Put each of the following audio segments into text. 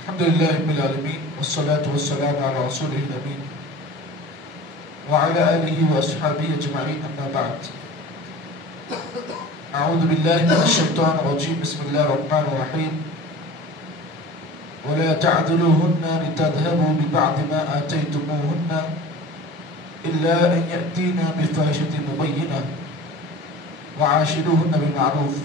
الحمدللہ رب العالمین والصلاة والسلام على رسول الامین وعلى آلہ واصحابہ اجمعین اما بعد اعوذ باللہ من الشیطان الرجیم بسم اللہ الرحمن الرحیم ولا تعذلوهن لتذهبوا ببعض ما آتيتموهن إلا أن يأتينا بفاحشة مبينة وعاشروهن بالمعروف.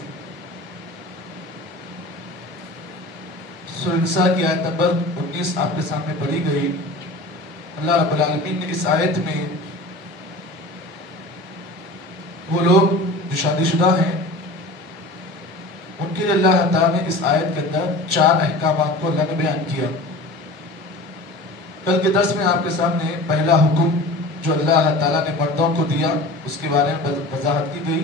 سورہ نساء کی آیت نمبر 19 آپ کے سامنے پڑھی گئی. اللہ رب العالمین نے اس آیت میں وہ لوگ جو شادی شدہ ہیں ان کے لیے اللہ تعالیٰ نے اس آیت کے اندر 4 احکامات کو اللہ نے بیان کیا. کل کے درس میں آپ کے سامنے پہلا حکم جو اللہ تعالیٰ نے مردوں کو دیا اس کے بارے میں وضاحت کی گئی.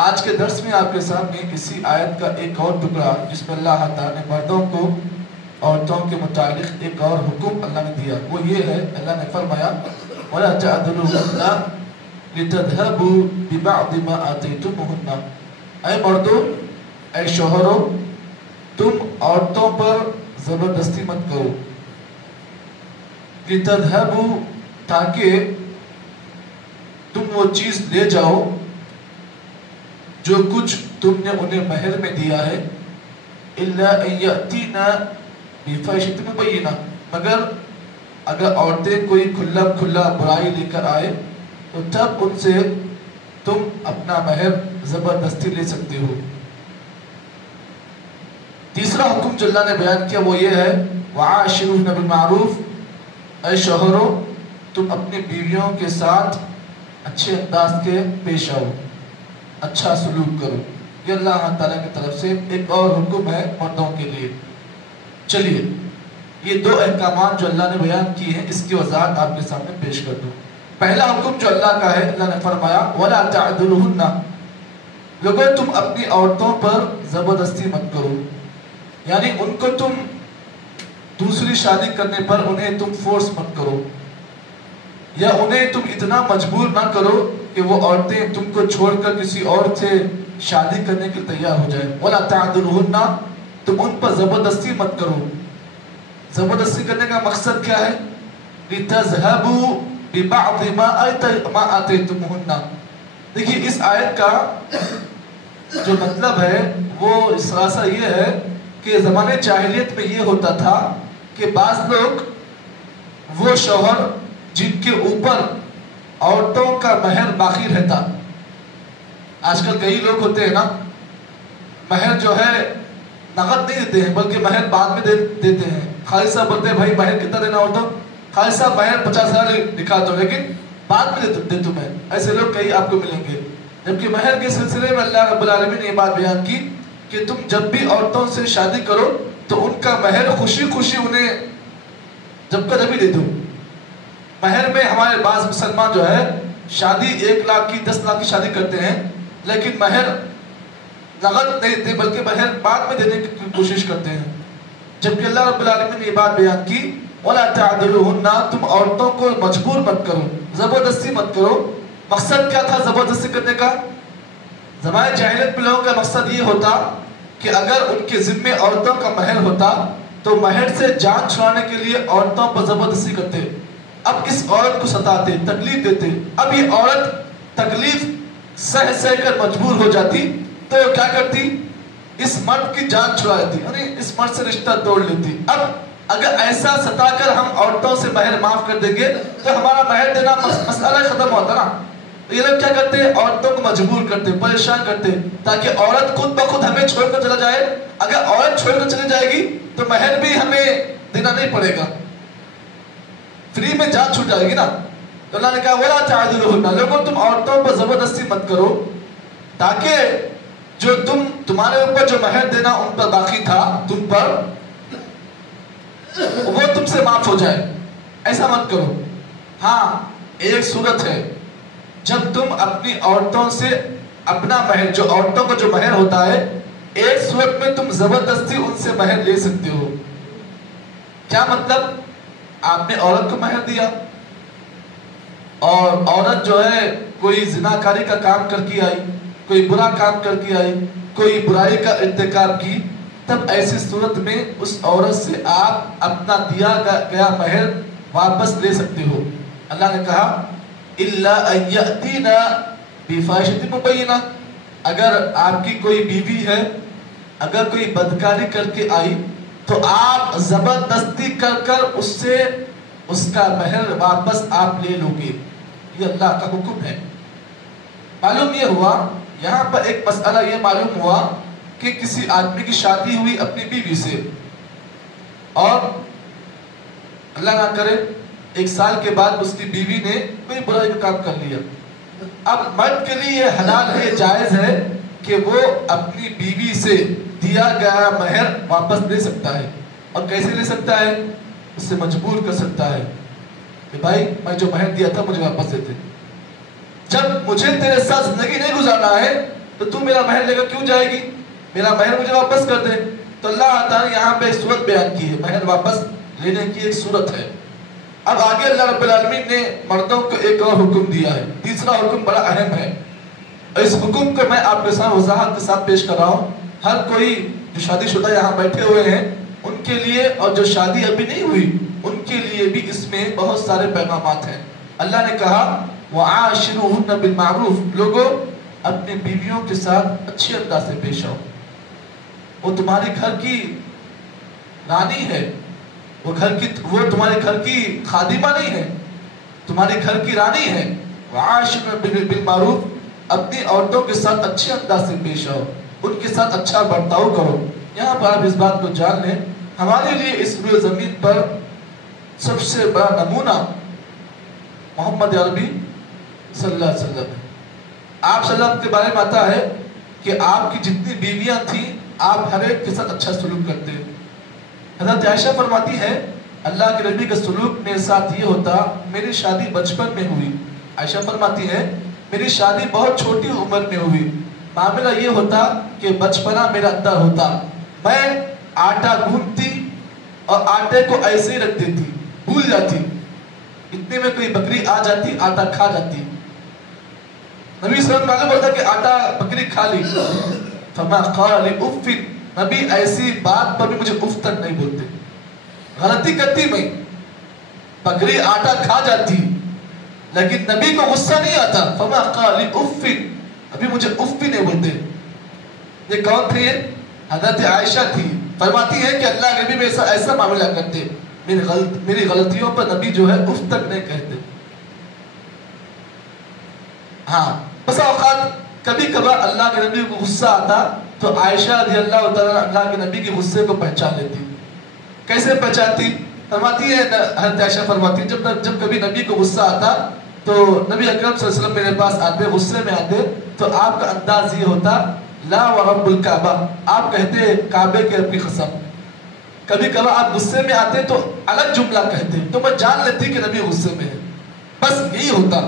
آج کے درس میں آپ کے سامنے اسی آیت کا ایک اور ٹکڑا جس میں اللہ تعالیٰ نے مردوں کو عورتوں کے متعلق ایک اور حکم اللہ نے دیا، وہ یہ ہے اللہ نے فرمایا وَلَا تَعْدُلُوهُنَّ لِتَذْهَبُوا بِبَعْضِ مَا آتَيْتُمُوهُنَّ. اے مردوں، اے شوہروں، تم عورتوں پر زبردستی مت کرو. لِتَذْهَبُوا تاکہ تم وہ چیز لے جاؤ جو کچھ تم نے انہیں مہر میں دیا ہے. إِلَّا أَن يَأْتِينَا بِفَاحِشَةٍ مُبَيِّنَةٍ. مگر اگر عورتیں کوئی کھلا برائی لے کر آئے تو تب ان سے تم اپنا مہر زبردستی لے سکتے ہو. تیسرا حکم جو اللہ نے بیان کیا وہ یہ ہے وَعَاشِرُوهُنَّ بِالْمَعْرُوفِ. اے شوہروں، تم اپنی بیویوں کے ساتھ اچھے انداز کے پیش آؤ، اچھا سلوک کرو. یہ اللہ تعالیٰ کی طرف سے ایک اور حکم ہے مردوں کے لیے. چلیے یہ 2 احکامات جو اللہ نے بیان کیے ہیں اس کی وضاحت آپ کے سامنے پیش کر دوں. پہلا حکم جو اللہ کا ہے، اللہ نے فرمایا وَلَا تَعْدُلُوهُنَّ. لوگوں تم اپنی عورتوں پر زبردستی مت کرو، یعنی ان کو تم دوسری شادی کرنے پر انہیں تم فورس مت کرو، یا انہیں تم اتنا مجبور نہ کرو کہ وہ عورتیں تم کو چھوڑ کر کسی اور سے شادی کرنے کے تیار ہو جائیں. وَلَا تَعْدُلُوهُنَّ. تم ان پر زبردستی مت کرو. زبردستی کرنے کا مقصد کیا ہے؟ لِتَذْهَبُوا بِبَعْضِ مَا آتَيْتُمُوهُنَّ. دیکھیے اس آیت کا جو مطلب ہے وہ خلاصہ یہ ہے کہ زمانے جاہلیت میں یہ ہوتا تھا کہ بعض لوگ وہ شوہر جن کے اوپر عورتوں کا مہر باقی رہتا. آج کل کئی لوگ ہوتے ہیں نا، مہر جو ہے نقد نہیں دیتے ہیں بلکہ مہر بعد میں دیتے ہیں. خالد صاحب بولتے ہیں بھائی مہر کتنا دینا ہوتا؟ خالد صاحب مہر 50,000 لکھا دو لیکن بعد میں دے تمہیں. ایسے لوگ کئی آپ کو ملیں گے. جبکہ مہر کے سلسلے میں اللہ رب العالمین نے یہ بات بیان کی کہ تم جب بھی عورتوں سے شادی کرو تو ان کا مہر خوشی خوشی انہیں جب کا جبھی دے دو. مہر میں ہمارے بعض مسلمان جو ہے شادی 1 لاکھ کی 10 لاکھ کی شادی کرتے ہیں لیکن مہر نقد نہیں دیتے بلکہ مہر بعد میں دینے کی کوشش کرتے ہیں. جبکہ اللہ رب العالمین نے یہ بات بیان کی وَلَا تَعْدُلُوهُنَّ. تم عورتوں کو مجبور مت کرو، زبردستی مت کرو. مقصد کیا تھا زبردستی کرنے کا؟ زمانے جاہلیت میں لوگوں کا مقصد یہ ہوتا کہ اگر ان کے ذمے عورتوں کا مہر ہوتا تو مہر سے جان چھڑانے کے لیے عورتوں پر زبردستی کرتے. اب اس عورت کو ستاتے، تکلیف دیتے. اب یہ عورت تکلیف سہ کر مجبور ہو جاتی تو کیا کرتی؟ اس مرد کی جان چھڑا لیتی، یعنی اس مرد سے رشتہ توڑ لیتی. اب اگر ایسا ستا کر ہم عورتوں سے مہر معاف کر دیں گے تو ہمارا مہر دینا مسئلہ ختم ہوتا نا. یہ لوگ کیا کرتے ہیں؟ عورتوں کو مجبور کرتے، پریشان کرتے تاکہ عورت خود بخود ہمیں چھوڑ کر چلا جائے. اگر عورت چھوڑ کر چلی جائے گی تو مہر بھی ہمیں دینا نہیں پڑے گا، فری میں جان چھوٹ جائے گی نا. تو اللہ نے کہا وَلَا تَعْدُلُوهُنَّ. لوگوں تم عورتوں پر زبردستی مت کرو تاکہ جو تمہارے اوپر جو مہر دینا ان پر باقی تھا تم پر وہ تم سے معاف ہو جائے. ایسا مت کرو. ہاں ایک صورت ہے جب تم اپنی عورتوں سے اپنا مہر، جو عورتوں کا جو مہر ہوتا ہے، ایک صورت میں تم زبردستی ان سے مہر لے سکتے ہو. کیا مطلب؟ آپ نے عورت کو مہر دیا اور عورت جو ہے کوئی زناکاری کا کام کر کے آئی، کوئی برا کام کر کے آئی، کوئی برائی کا ارتکاب کی، تب ایسی صورت میں اس عورت سے آپ اپنا دیا گیا مہر واپس لے سکتے ہو۔ اللہ نے کہا الا ان یاتینا بفاحشۃ مبینہ، اگر آپ کی کوئی بیوی ہے، اگر کوئی بدکاری کر کے آئی تو آپ زبردستی کر کر اس سے اس کا مہر واپس آپ لے لو گے، یہ اللہ کا حکم ہے۔ معلوم یہ ہوا، یہاں پر ایک مسئلہ یہ معلوم ہوا کہ کسی آدمی کی شادی ہوئی اپنی بیوی سے، اور اللہ نہ کرے 1 سال کے بعد اس کی بیوی نے کوئی برائی کا کام کر لیا۔ اب مرد کے لیے یہ حلال ہے، جائز ہے کہ وہ اپنی بیوی سے دیا گیا مہر واپس لے سکتا ہے۔ اور کیسے لے سکتا ہے؟ اس سے مجبور کر سکتا ہے کہ بھائی میں جو مہر دیا تھا مجھے واپس دے دے، جب مجھے تیرے ساتھ زندگی نہیں گزارنا ہے تو تو میرا مہر لے کر کیوں جائے گی، میرا مہر مجھے واپس کر دے۔ تو اللہ تعالیٰ نے یہاں پہ ایک صورت بیان کی ہے، مہر واپس لینے کی ایک صورت ہے۔ اب آگے اللہ رب العالمین نے مردوں کو ایک اور حکم دیا ہے، تیسرا حکم بڑا اہم ہے، اور اس حکم کو میں آپ کے ساتھ وضاحت کے ساتھ پیش کر رہا ہوں۔ ہر کوئی جو شادی شدہ یہاں بیٹھے ہوئے ہیں ان کے لیے، اور جو شادی ابھی نہیں ہوئی ان کے لیے بھی اس میں بہت سارے پیغامات ہیں۔ اللہ نے کہا وَعَاشِرُوهُنَّ بِالْمَعْرُوفِ، لوگوں اپنی بیویوں کے ساتھ اچھے انداز سے پیش آؤ۔ وہ تمہارے گھر کی رانی ہے، وہ تمہارے گھر کی خادمہ نہیں ہے، تمہارے گھر کی رانی ہے۔ وَعَاشِرُوهُنَّ بِالْمَعْرُوفِ، اپنی عورتوں کے ساتھ اچھے انداز سے پیش آؤ، ان کے ساتھ اچھا برتاؤ کرو۔ یہاں پر آپ اس بات کو جان لیں، ہمارے لیے اس روئے زمین پر سب سے بڑا نمونہ محمد عربی صلی اللہ علیہ وسلم ہے۔ آپ صلی اللہ علیہ وسلم کے بارے میں آتا ہے کہ آپ کی جتنی بیویاں تھیں آپ ہر ایک کے ساتھ اچھا سلوک کرتے۔ حضرت عائشہ فرماتی ہے اللہ کے نبی کا سلوک میرے ساتھ یہ ہوتا، میری شادی بچپن میں ہوئی، عائشہ فرماتی ہے میری شادی بہت چھوٹی عمر میں ہوئی، معاملہ یہ ہوتا کہ بچپنا میرا اندر ہوتا، میں آٹا گوندتی اور آٹے کو ایسے ہی رکھ دیتی، بھول جاتی، اتنے میں کوئی بکری آ جاتی آٹا کھا جاتی، نبی صلی اللہ علیہ وسلم معلوم ہوتا کہ آٹا بکری کھا لی، فما قال اف، نبی ایسی بات پر بھی مجھے اف تک نہیں بولتے، غلطی کرتی میں، بکری آٹا کھا جاتی لیکن نبی کو غصہ نہیں آتا، فما قال اف، ابھی مجھے اف بھی نہیں بولتے۔ یہ کون تھے؟ حضرت عائشہ تھی، فرماتی ہے کہ اللہ کے نبی میں ایسا معاملہ کرتے، میری غلطیوں پر نبی جو ہے اف تک نہیں کہتے۔ ہاں بس اوقات کبھی کبھار اللہ کے نبی کو غصہ آتا تو عائشہ رضی اللہ تعالیٰ اللہ کے نبی کے غصے کو پہچان لیتی۔ کیسے پہچانتی؟ فرماتی ہے حضرت عائشہ فرماتی ہے جب کبھی نبی کو غصہ آتا تو نبی اکرم صلی اللہ علیہ وسلم میرے پاس آتے، غصے میں آتے تو آپ کا انداز یہ ہوتا لا ورب الکعبہ، آپ کہتے کعبے کے رب کی قسم۔ کبھی کبھی آپ غصے میں آتے تو الگ جملہ کہتے تو میں جان لیتی کہ نبی غصے میں ہے، بس یہی ہوتا۔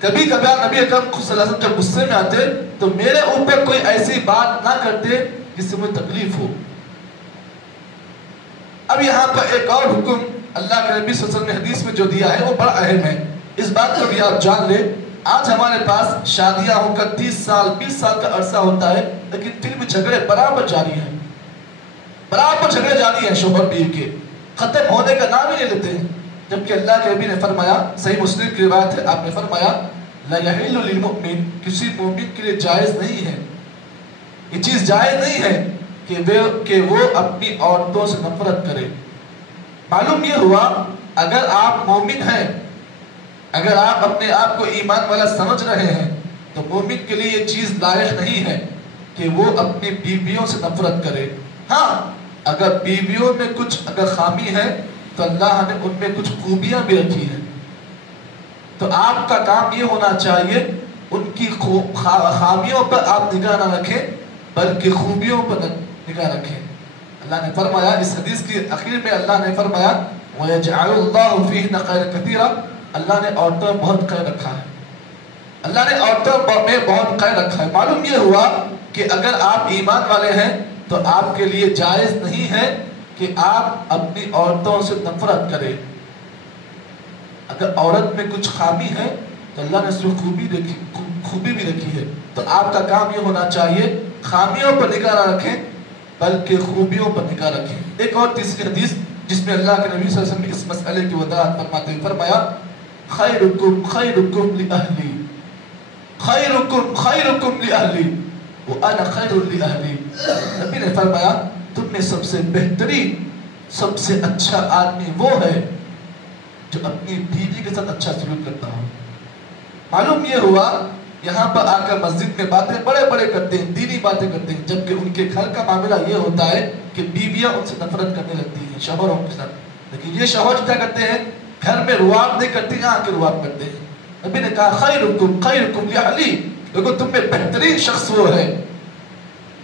کبھی کبھی نبی اکرم صلی اللہ علیہ وسلم جب غصے میں آتے تو میرے اوپر کوئی ایسی بات نہ کرتے جس سے مجھے تکلیف ہو۔ اب یہاں پر ایک اور حکم اللہ کے نبی صلی اللہ علیہ وسلم نے حدیث میں جو دیا ہے وہ بڑا اہم ہے، اس بات کو بھی آپ جان لیں۔ آج ہمارے پاس شادیاں ہو کر 30 سال 20 سال کا عرصہ ہوتا ہے لیکن پھر بھی جھگڑے برابر جاری ہیں، برابر جھگڑے جاری ہیں، شوہر بیوی کے ختم ہونے کا نام ہی نہیں لیتے ہیں، جبکہ اللہ کے نبی نے فرمایا، صحیح مسلم کی روایت ہے، آپ نے فرمایا لا یحل للمؤمن، کسی مومن کے لیے جائز نہیں ہے، یہ چیز جائز نہیں ہے کہ وہ اپنی عورتوں سے نفرت کرے۔ معلوم یہ ہوا اگر آپ مومن ہیں، اگر آپ اپنے آپ کو ایمان والا سمجھ رہے ہیں تو مومن کے لیے یہ چیز لائق نہیں ہے کہ وہ اپنی بیویوں سے نفرت کرے۔ ہاں اگر بیویوں میں کچھ اگر خامی ہے تو اللہ نے ان میں کچھ خوبیاں بھی رکھی ہیں، تو آپ کا کام یہ ہونا چاہیے ان کی خامیوں پر آپ نگاہ نہ رکھیں بلکہ خوبیوں پر نگاہ رکھیں۔ اللہ نے فرمایا اس حدیث کی آخر میں اللہ نے فرمایا وَيَجْعَلُ اللَّهُ فِيهِنَّ خَيْرًا كَثِيرًا، اللہ نے عورتوں میں بہت خیر رکھا ہے، اللہ نے عورتوں میں بہت خیر رکھا ہے۔ معلوم یہ ہوا کہ اگر آپ ایمان والے ہیں تو آپ کے لیے جائز نہیں ہے کہ آپ اپنی عورتوں سے نفرت کریں۔ اگر عورت میں کچھ خامی ہے تو اللہ نے اس میں خوبی بھی رکھی ہے، تو آپ کا کام یہ ہونا چاہیے خامیوں پر نگاہ نہ رکھیں بلکہ خوبیوں پر نگاہ رکھیں۔ ایک اور تیسری حدیث جس میں اللہ کے نبی صلی اللہ علیہ وسلم نے اس مسئلے کی وضاحت فرماتے ہوئے فرمایا خیرکم خیرکم لأہلی، خیرکم خیرکم لأہلی وانا خیر لأہلی۔ نبی نے فرمایا تم میں سب سے بہترین، سب سے اچھا آدمی وہ ہے جو اپنی بیوی کے ساتھ اچھا سلوک کرتا ہو۔ معلوم یہ ہوا یہاں پر آ کر مسجد میں باتیں بڑے بڑے کرتے ہیں، دینی باتیں کرتے ہیں، جبکہ ان کے گھر کا معاملہ یہ ہوتا ہے کہ بیویاں ان سے نفرت کرنے لگتی ہیں شوہروں کے ساتھ۔ لیکن یہ شوہر کیا کرتے ہیں؟ گھر میں رواب نہیں کرتے، یہاں کے رواب کرتے ہیں۔ نبی نے کہا خیرکم خیرکم لأہلی، دیکھو تم میں بہترین شخص وہ ہے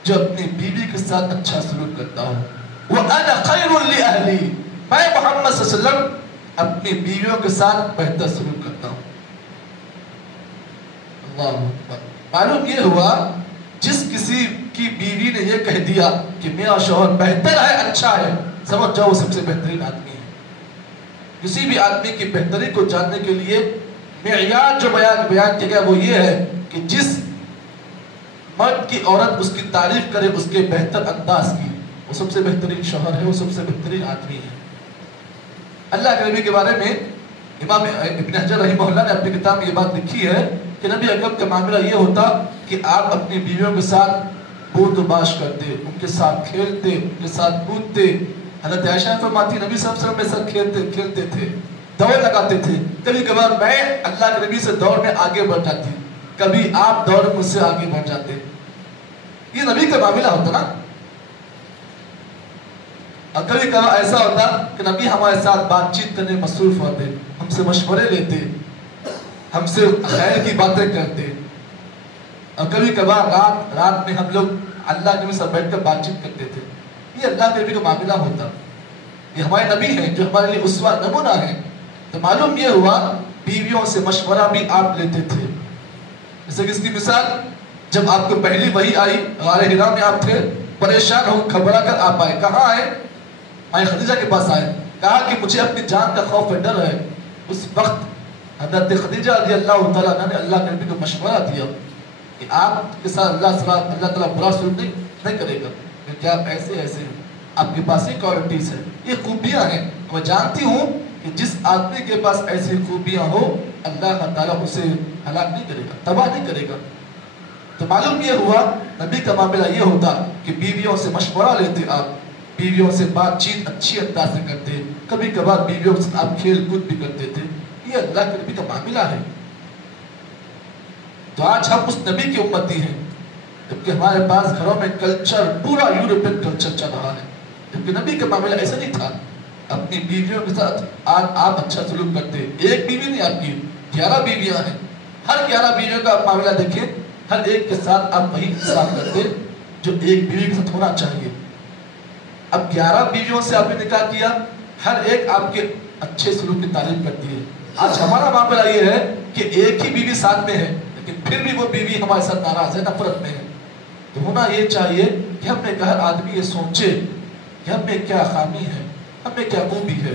جو اپنی بیوی کے ساتھ اچھا سلوک کرتا ہو۔ وَأَنَا خَيْرٌ لِأَهْلِي، میں محمد صلی اللہ علیہ وسلم اپنی بیویوں کے ساتھ بہتر سلوک کرتا ہوں۔ اللہ اکبر۔ معلوم یہ ہوا جس کسی کی بیوی نے یہ کہہ دیا کہ میرا شوہر بہتر ہے، اچھا ہے، سمجھ جاؤ وہ سب سے بہترین آدمی ہے۔ کسی بھی آدمی کی بہتری کو جاننے کے لیے معیار جو بیان کیا گیا وہ یہ ہے کہ جس مرد کی عورت اس کی تعریف کرے اس کے بہتر انداز کی، وہ سب سے بہترین شوہر ہے، وہ سب سے بہترین آدمی ہے۔ اللہ کے نبی کے بارے میں امام ابن حجر رحمہ اللہ نے اپنی کتاب میں یہ بات لکھی ہے کہ نبی اکرم کا معاملہ یہ ہوتا کہ آپ اپنی بیویوں کے ساتھ بود و باش کرتے، ان کے ساتھ کھیلتے، ان کے ساتھ کودتے۔ حضرت عائشہ فرماتی نبی صلی اللہ علیہ وسلم کے ساتھ کھیلتے تھے، دوڑ لگاتے تھے، کبھی کبھار میں اللہ کے نبی سے دوڑ میں آگے بڑھ جاتی، کبھی آپ دوڑ مجھ سے آگے بڑھ جاتے۔ یہ نبی کا معاملہ ہوتا نا۔ اور کبھی کبھار ایسا ہوتا کہ نبی ہمارے ساتھ بات چیت کرنے مصروف ہوتے، ہم سے مشورے لیتے، ہم سے خیر کی باتیں کرتے۔ اور کبھی کبھار رات میں ہم لوگ اللہ کے نبی سے بیٹھ کر بات چیت کرتے تھے۔ یہ اللہ کے نبی کا معاملہ ہوتا۔ یہ ہمارے نبی ہیں جو ہمارے لیے اسوہ نمونہ ہیں۔ تو معلوم یہ ہوا بیویوں سے مشورہ بھی آپ لیتے تھے۔ جیسے کہ اس کی مثال، جب آپ کو پہلی وحی آئی، غار حرا میں آپ تھے، پریشان ہو گھبرا کر آپ آئے۔ کہاں آئے؟ مائیں خدیجہ کے پاس آئے، کہا کہ مجھے اپنی جان کا خوف ہے، ڈر ہے۔ اس وقت حضرت خدیجہ رضی اللہ تعالیٰ عنہ نے اللہ کے نبی کو مشورہ دیا کہ آپ کے ساتھ اللہ تعالیٰ برا سلوک نہیں کرے گا، کیونکہ آپ ایسے ایسے ہیں، آپ کے پاس یہ کوالٹیز ہیں، یہ خوبیاں ہیں۔ میں جانتی ہوں کہ جس آدمی کے پاس ایسی خوبیاں ہو اللہ تعالیٰ اسے ہلاک نہیں کرے گا، تباہ نہیں کرے گا۔ تو معلوم یہ ہوا نبی کا معاملہ یہ ہوتا کہ بیویوں سے مشورہ لیتے، آپ بیویوں سے بات چیت اچھی انداز سے کرتے، کبھی کبھار بیویوں سے آپ کھیل کود بھی کرتے تھے۔ یہ اللہ کے نبی کا معاملہ ہے۔ تو آج ہم اس نبی کی امتی ہیں، جبکہ ہمارے پاس گھروں میں کلچر پورا یورپین کلچر چل رہا ہے، جبکہ نبی کا معاملہ ایسا نہیں تھا۔ اپنی بیویوں کے ساتھ آپ اچھا سلوک کرتے۔ ایک بیوی نہیں آپ کی، 11 بیویاں ہیں، ہر 11 بیویوں کا آپ معاملہ دیکھیں، ہر ایک کے ساتھ آپ وہی انصاف کرتے جو ایک بیوی کے ساتھ ہونا چاہیے۔ اب 11 بیویوں سے آپ نے نکاح کیا، ہر ایک آپ کے اچھے سلوک کی تعریف کرتی ہے۔ آج ہمارا معاملہ یہ ہے کہ ایک ہی بیوی ساتھ میں ہے لیکن پھر بھی وہ بیوی ہمارے ساتھ ناراض ہے، نفرت میں ہے۔ تو ہونا یہ چاہیے کہ ہم نے ہر آدمی یہ سوچے کہ ہم میں کیا خامی ہے، ہم میں کیا خوبی ہے۔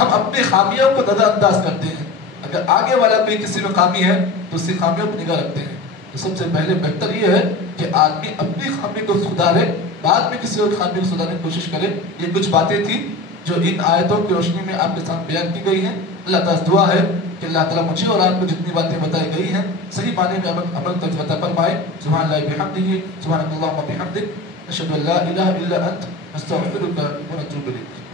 ہم اپنی خامیوں کو نظر انداز کرتے ہیں، اگر آگے والا کوئی کسی میں خامی ہے تو اس کی خامیوں پر نگاہ رکھتے ہیں۔ تو سب سے پہلے بہتر یہ ہے کہ آدمی اپنی خامی کو سدھارے، بعد میں کسی اور خامی کو سدھارنے کی کوشش کرے۔ یہ کچھ باتیں تھیں جو ان آیتوں کی روشنی میں آپ کے سامنے بیان کی گئی ہیں۔ اللہ تعالیٰ سے دعا ہے کہ اللہ تعالیٰ مجھے اور آپ کو جتنی باتیں بتائی گئی ہیں صحیح معنی میں عمل تک عطا فرمائے۔ سبحان اللہ بحمدہ، سبحانک اللہم وبحمدک، اشہد ان لا الہ الا انت، نستغفرک ونتوب الیک۔